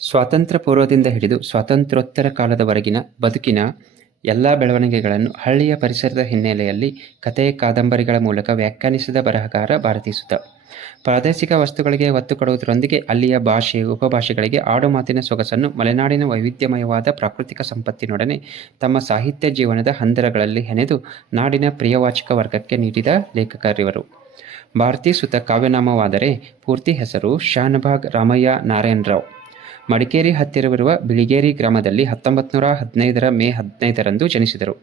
ಸ್ವಾತಂತ್ರ್ಯ ಪೂರ್ವದಿಂದ ಹಿಡಿದು ಸ್ವಾತಂತ್ರ್ಯೋತ್ತರ ಕಾಲದವರೆಗಿನ ಬದುಕಿನ ಎಲ್ಲ ಬೆಳವಣಿಗೆಗಳನ್ನು ಹಳ್ಳಿಯ ಪರಿಸರದ ಹಿನ್ನೆಲೆಯಲ್ಲಿ ಕಥೆ ಕಾದಂಬರಿಗಳ ಮೂಲಕ ವ್ಯಾಖ್ಯಾನಿಸಿದ ಬರಹಗಾರ ಭಾರತೀಸುತ ಪ್ರಾದೇಶಿಕ ವಸ್ತುಗಳಿಗೆ ಒತ್ತು ಕೊಡುವುದರೊಂದಿಗೆ ಅಲ್ಲಿಯ ಭಾಷೆ, ಉಪಭಾಷೆಗಳಿಗೆ ಆಡುಮಾತಿನ ಸೊಗಸನ್ನು ಮಲೆನಾಡಿನ ವೈವಿಧ್ಯಮಯವಾದ ಪ್ರಾಕೃತಿಕ ಸಂಪತ್ತಿನೊಡನೆ ತಮ್ಮ ಸಾಹಿತ್ಯ ಜೀವನದ ಹಂದರಗಳಲ್ಲಿ ಹೆಣೆದು ನಾಡಿನ ಪ್ರಿಯವಾಚಕ ವರ್ಗಕ್ಕೆ ನೀಡಿದ ಲೇಖಕರಿವರು. ಭಾರತೀ ಸುತ ಕಾವ್ಯನಾಮವಾದರೆ ಪೂರ್ತಿ ಹೆಸರು ಶಾನಭಾಗ್ ರಾಮಯ್ಯ ನಾರಾಯಣರಾವ್. ಮಡಿಕೇರಿ ಹತ್ತಿರವಿರುವ ಬಿಳಿಗೇರಿ ಗ್ರಾಮದಲ್ಲಿ ಹತ್ತೊಂಬತ್ತು ನೂರ ಹದಿನೈದರ ಮೇ ಹದಿನೈದರಂದು ಜನಿಸಿದರು.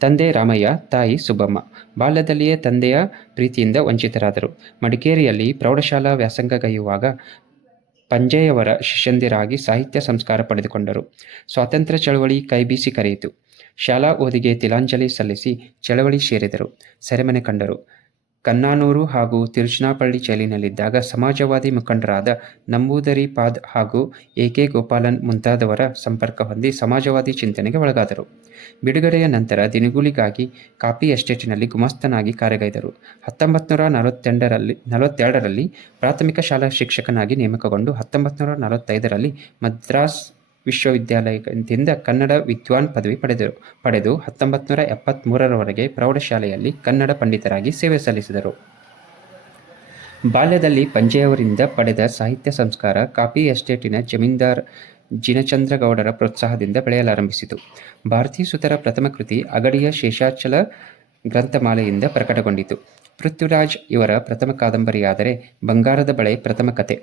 ತಂದೆ ರಾಮಯ್ಯ, ತಾಯಿ ಸುಬ್ಬಮ್ಮ. ಬಾಲ್ಯದಲ್ಲಿಯೇ ತಂದೆಯ ಪ್ರೀತಿಯಿಂದ ವಂಚಿತರಾದರು. ಮಡಿಕೇರಿಯಲ್ಲಿ ಪ್ರೌಢಶಾಲಾ ವ್ಯಾಸಂಗಗೈಯುವಾಗ ಪಂಜೆಯವರ ಶಿಷ್ಯಂದಿರಾಗಿ ಸಾಹಿತ್ಯ ಸಂಸ್ಕಾರ ಪಡೆದುಕೊಂಡರು. ಸ್ವಾತಂತ್ರ್ಯ ಚಳವಳಿ ಕೈಬೀಸಿ ಕರೆಯಿತು. ಶಾಲಾ ಓದಿಗೆ ತಿಲಾಂಜಲಿ ಸಲ್ಲಿಸಿ ಚಳವಳಿ ಸೇರಿದರು. ಸೆರೆಮನೆ ಕಂಡರು. ಕನ್ನಾನೂರು ಹಾಗೂ ತಿರುಚನಾಪಳ್ಳಿ ಜೈಲಿನಲ್ಲಿದ್ದಾಗ ಸಮಾಜವಾದಿ ಮುಖಂಡರಾದ ನಂಬೂದರಿ ಪಾದ್ ಹಾಗೂ ಎ ಕೆ ಗೋಪಾಲನ್ ಮುಂತಾದವರ ಸಂಪರ್ಕ ಹೊಂದಿ ಸಮಾಜವಾದಿ ಚಿಂತನೆಗೆ ಒಳಗಾದರು. ಬಿಡುಗಡೆಯ ನಂತರ ದಿನಗೂಲಿಗಾಗಿ ಕಾಪಿ ಎಸ್ಟೇಟಿನಲ್ಲಿ ಗುಮಾಸ್ತನಾಗಿ ಕಾರ್ಯಗೈದರು. ಹತ್ತೊಂಬತ್ತು ನೂರ ನಲವತ್ತೆಂಟರಲ್ಲಿ ನಲವತ್ತೆರಡರಲ್ಲಿ ಪ್ರಾಥಮಿಕ ಶಾಲಾ ಶಿಕ್ಷಕನಾಗಿ ನೇಮಕಗೊಂಡು ಹತ್ತೊಂಬತ್ತು ನೂರ ನಲವತ್ತೈದರಲ್ಲಿ ಮದ್ರಾಸ್ ವಿಶ್ವವಿದ್ಯಾಲಯದಿಂದ ಕನ್ನಡ ವಿದ್ವಾನ್ ಪದವಿ ಪಡೆದರು. ಪಡೆದು ಹತ್ತೊಂಬತ್ತು ನೂರ ಎಪ್ಪತ್ತ್ಮೂರರವರೆಗೆ ಪ್ರೌಢಶಾಲೆಯಲ್ಲಿ ಕನ್ನಡ ಪಂಡಿತರಾಗಿ ಸೇವೆ ಸಲ್ಲಿಸಿದರು. ಬಾಲ್ಯದಲ್ಲಿ ಪಂಜೆಯವರಿಂದ ಪಡೆದ ಸಾಹಿತ್ಯ ಸಂಸ್ಕಾರ ಕಾಪಿ ಎಸ್ಟೇಟಿನ ಜಮೀನ್ದಾರ್ ಜಿನಚಂದ್ರಗೌಡರ ಪ್ರೋತ್ಸಾಹದಿಂದ ಬೆಳೆಯಲಾರಂಭಿಸಿತು. ಭಾರತೀ ಸುತರ ಪ್ರಥಮ ಕೃತಿ ಅಗಡಿಯ ಶೇಷಾಚಲ ಗ್ರಂಥಮಾಲೆಯಿಂದ ಪ್ರಕಟಗೊಂಡಿತು. ಪೃಥ್ವಿರಾಜ್ ಇವರ ಪ್ರಥಮ ಕಾದಂಬರಿಯಾದರೆ ಬಂಗಾರದ ಬಳೆ ಪ್ರಥಮ ಕತೆ.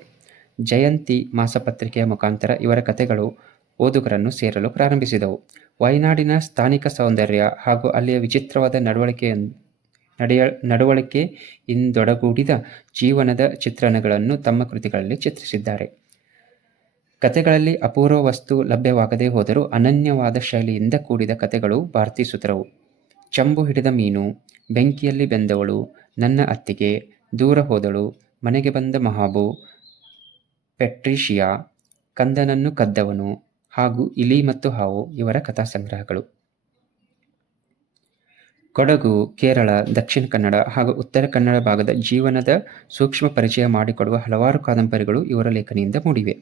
ಜಯಂತಿ ಮಾಸಪತ್ರಿಕೆಯ ಮುಖಾಂತರ ಇವರ ಕಥೆಗಳು ಓದುಗರನ್ನು ಸೇರಲು ಪ್ರಾರಂಭಿಸಿದವು. ವಯನಾಡಿನ ಸ್ಥಾನಿಕ ಸೌಂದರ್ಯ ಹಾಗೂ ಅಲ್ಲಿಯ ವಿಚಿತ್ರವಾದ ನಡವಳಿಕೆಯ ನಡೆಯ, ನಡವಳಿಕೆ ಇಂದೊಡಗೂಡಿದ ಜೀವನದ ಚಿತ್ರಣಗಳನ್ನು ತಮ್ಮ ಕೃತಿಗಳಲ್ಲಿ ಚಿತ್ರಿಸಿದ್ದಾರೆ. ಕಥೆಗಳಲ್ಲಿ ಅಪೂರ್ವ ವಸ್ತು ಲಭ್ಯವಾಗದೇ ಹೋದರೂ ಅನನ್ಯವಾದ ಶೈಲಿಯಿಂದ ಕೂಡಿದ ಕಥೆಗಳು ಭಾರತೀ ಸುತರವು. ಚಂಬು ಹಿಡಿದ ಮೀನು, ಬೆಂಕಿಯಲ್ಲಿ ಬೆಂದವಳು, ನನ್ನ ಅತ್ತಿಗೆ, ದೂರ ಹೋದಳು, ಮನೆಗೆ ಬಂದ ಮಹಾಬು, ಪೆಟ್ರಿಷಿಯಾ, ಕಂದನನ್ನು ಕದ್ದವನು ಹಾಗೂ ಇಲಿ ಮತ್ತು ಹಾವು ಇವರ ಕಥಾ ಸಂಗ್ರಹಗಳು ಕೊಡಗು, ಕೇರಳ, ದಕ್ಷಿಣ ಕನ್ನಡ ಹಾಗೂ ಉತ್ತರ ಕನ್ನಡ ಭಾಗದ ಜೀವನದ ಸೂಕ್ಷ್ಮ ಪರಿಚಯ ಮಾಡಿಕೊಡುವ ಹಲವಾರು ಕಾದಂಬರಿಗಳು ಇವರ ಲೇಖನಿಯಿಂದ ಮೂಡಿವೆ.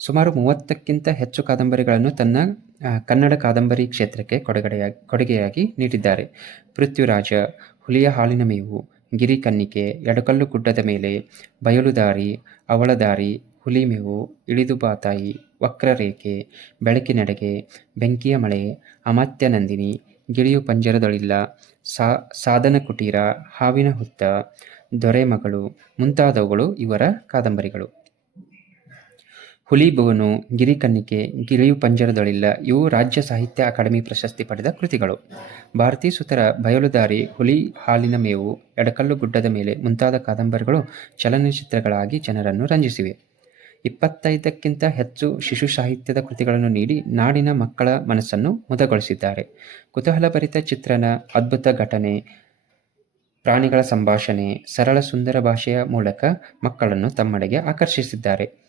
ಸುಮಾರು ಮೂವತ್ತಕ್ಕಿಂತ ಹೆಚ್ಚು ಕಾದಂಬರಿಗಳನ್ನು ತನ್ನ ಕನ್ನಡ ಕಾದಂಬರಿ ಕ್ಷೇತ್ರಕ್ಕೆ ಕೊಡುಗಡೆಯಾಗಿ, ಕೊಡುಗೆಯಾಗಿ ನೀಡಿದ್ದಾರೆ. ಪೃಥ್ವಿರಾಜ, ಹುಲಿಯ ಹಾಲಿನ ಮೇವು ಗಿರಿ ಕನ್ನಿಕೆ ಎಡಕಲ್ಲು ಗುಡ್ಡದ ಮೇಲೆ ಬಯಲುದಾರಿ ಅವಳದಾರಿ ಹುಲಿಮೇವು, ಇಳಿದು ಬಾತಾಯಿ, ವಕ್ರರೇಖೆ, ಬೆಳಕಿನೆಡೆಗೆ, ಬೆಂಕಿಯ ಮಳೆ, ಅಮಾತ್ಯ ನಂದಿನಿ, ಗಿಳಿಯು ಪಂಜರದೊಳಿಲ್ಲ, ಸಾ, ಸಾಧನ ಕುಟೀರ, ಹಾವಿನ ಹುತ್ತ, ದೊರೆಮಗಳು ಮುಂತಾದವುಗಳು ಇವರ ಕಾದಂಬರಿಗಳು. ಹುಲಿಬೋನು ಗಿರಿಕನ್ನಿಕೆ, ಗಿರಿಯು ಪಂಜರದೊಳಿಲ್ಲ, ಇವು ರಾಜ್ಯ ಸಾಹಿತ್ಯ ಅಕಾಡೆಮಿ ಪ್ರಶಸ್ತಿ ಪಡೆದ ಕೃತಿಗಳು. ಭಾರತೀ ಸುತರ ಬಯಲುದಾರಿ, ಹುಲಿ ಹಾಲಿನ ಮೇವು, ಎಡಕಲ್ಲು ಗುಡ್ಡದ ಮೇಲೆ ಮುಂತಾದ ಕಾದಂಬರಿಗಳು ಚಲನಚಿತ್ರಗಳಾಗಿ ಜನರನ್ನು ರಂಜಿಸಿವೆ. ಇಪ್ಪತ್ತೈದಕ್ಕಿಂತ ಹೆಚ್ಚು ಶಿಶು ಸಾಹಿತ್ಯದ ಕೃತಿಗಳನ್ನು ನೀಡಿ ನಾಡಿನ ಮಕ್ಕಳ ಮನಸ್ಸನ್ನು ಮುದಗೊಳಿಸಿದ್ದಾರೆ. ಕುತೂಹಲಭರಿತ ಚಿತ್ರಣ, ಅದ್ಭುತ ಘಟನೆ, ಪ್ರಾಣಿಗಳ ಸಂಭಾಷಣೆ, ಸರಳ ಸುಂದರ ಭಾಷೆಯ ಮೂಲಕ ಮಕ್ಕಳನ್ನು ತಮ್ಮಡೆಗೆ ಆಕರ್ಷಿಸಿದ್ದಾರೆ.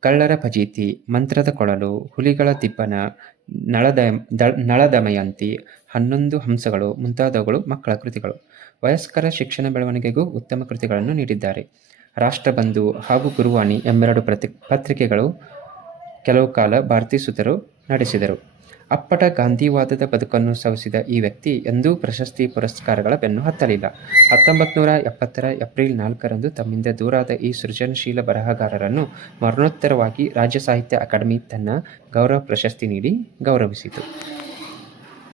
ಕಳ್ಳರ ಫಜೀತಿ, ಮಂತ್ರದ ಕೊಳಲು, ಹುಲಿಗಳ ದಿಬ್ಬನ ನಳದ ನಳದಮಯಂತಿ, ಹನ್ನೊಂದು ಹಂಸಗಳು ಮುಂತಾದವುಗಳು ಮಕ್ಕಳ ಕೃತಿಗಳು. ವಯಸ್ಕರ ಶಿಕ್ಷಣ ಬೆಳವಣಿಗೆಗೂ ಉತ್ತಮ ಕೃತಿಗಳನ್ನು ನೀಡಿದ್ದಾರೆ. ರಾಷ್ಟ್ರಬಂಧು ಹಾಗೂ ಗುರುವಾಣಿ ಎಂಬೆರಡು ಪ್ರತಿ, ಪತ್ರಿಕೆಗಳು ಕೆಲವು ಕಾಲ ಭಾರತೀ ಸುತರು ನಡೆಸಿದರು. ಅಪ್ಪಟ ಗಾಂಧಿವಾದದ ಬದುಕನ್ನು ಸವಿಸಿದ ಈ ವ್ಯಕ್ತಿ ಎಂದೂ ಪ್ರಶಸ್ತಿ ಪುರಸ್ಕಾರಗಳ ಬೆನ್ನು ಹತ್ತಲಿಲ್ಲ. ಹತ್ತೊಂಬತ್ತು ನೂರ ಎಪ್ಪತ್ತರ ಏಪ್ರಿಲ್ ನಾಲ್ಕರಂದು ತಮ್ಮಿಂದ ದೂರಾದ ಈ ಸೃಜನಶೀಲ ಬರಹಗಾರರನ್ನು ಮರಣೋತ್ತರವಾಗಿ ರಾಜ್ಯ ಸಾಹಿತ್ಯ ಅಕಾಡೆಮಿ ತನ್ನ ಗೌರವ ಪ್ರಶಸ್ತಿ ನೀಡಿ ಗೌರವಿಸಿತು.